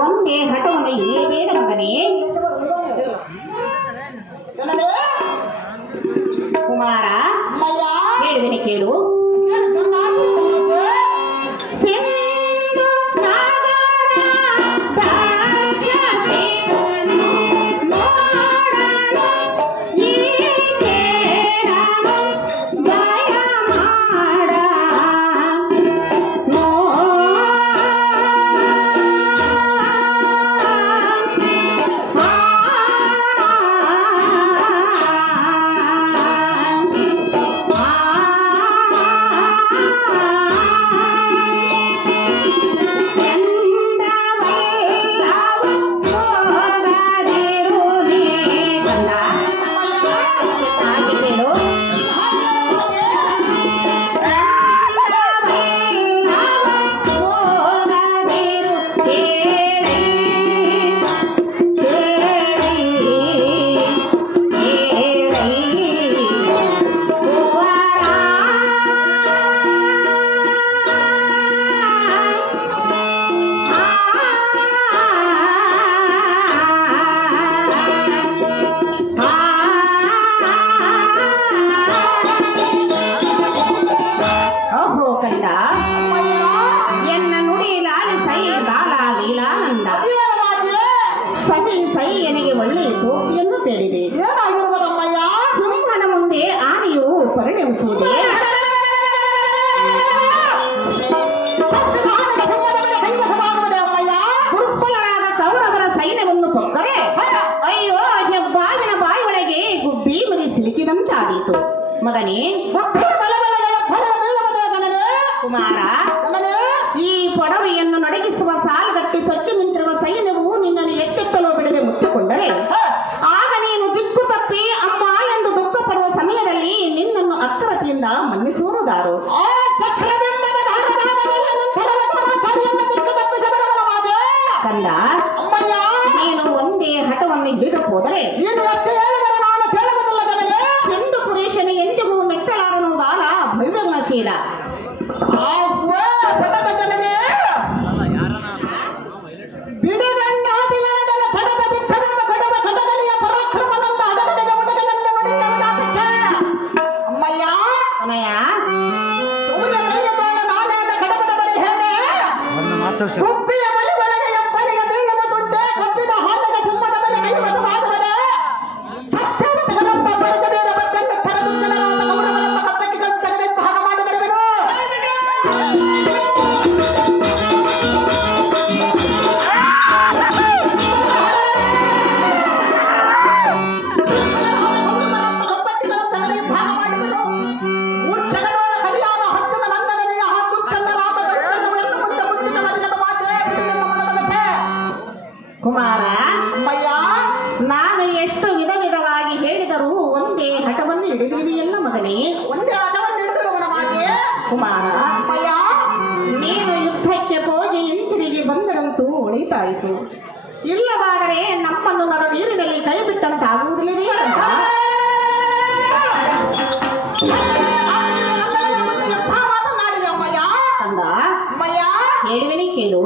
ಒಂದೇ ಹಠವನ್ನು ಇಲ್ಲಬೇಡ ಮಗನೇ. ಕುಮಾರ ಹೇಳುವೆನೆ ಕೇಳು. ಸಿಂಹನ ಮುಂದೆ ಆನೆಯು ಪರಿಣಮಿಸುವುದೇ? ದುರ್ಬಲರಾದ ಕೌರವರ ಸೈನ್ಯವನ್ನು ಕೊಕ್ಕರೆ ಅಯ್ಯೋ ಹೆಬ್ಬಾವಿನ ಬಾಯಿ ಒಳಗೆ ಗುಬ್ಬಿ ಮರಿ ಸಿಲುಕಿದಂತಾದೀತು. ಮಗನೇ ಕುಮಾರ, ಈ ಪೊಡವೆಯನ್ನು ನಡಗಿಸುವ ಸಾಲಗಟ್ಟಿ ಸೊಚ್ಚು ನಿಂತಿರುವ ಸೈನ್ಯವು ನಿನ್ನನ್ನು ಎತ್ತೆತ್ತಲು ಬಿಡದೆ ಮುಟ್ಟಿಕೊಂಡರೆ ಆಗ ನೀನು ದಿಕ್ಕು ತಪ್ಪಿ ಅಮ್ಮ ಎಂದು ದುಃಖ ಪಡುವ ಸಮಯದಲ್ಲಿ ನಿನ್ನನ್ನು ಅಕ್ರತೆಯಿಂದ ಮನ್ನಿಸುವುದಾರು? ಕಂದ, ನೀನು ಒಂದೇ ಹಠವನ್ನು ಹಿಡಿದು ಹೋದರೆ ಸಿಂಧು ಪುರುಷನ ಎಂದಿಗೂ ಮೆಚ್ಚಲಾರನು ಬಾಲ ಭವ್ಯಗುಣಶೀಲ. ಕುಮಾರ, ನಾನು ಎಷ್ಟು ವಿಧ ವಿಧವಾಗಿ ಹೇಳಿದರೂ ಒಂದೇ ಹಠವನ್ನು ಹಿಡಿದಿದೆಯಲ್ಲ ಮಗನೇ. ಒಂದೇ ಹಠವನ್ನು ಹಿಡಿದು ಕುಮಾರ, ನೀನು ಯುದ್ಧಕ್ಕೆ ಹೋಗಿ ಹಿಂತಿರುಗಿ ಬಂದರಂತೂ ಉಳಿತಾಯಿತು. ಇಲ್ಲವಾದರೆ ನಮ್ಮನ್ನು ನರ ನೀರಿನಲ್ಲಿ ಕೈ ಬಿಟ್ಟಂತಾಗುವುದಿಲ್ಲವೇ ಅಂತ ಹೇಳುವೆನೆ ಕೇಳು.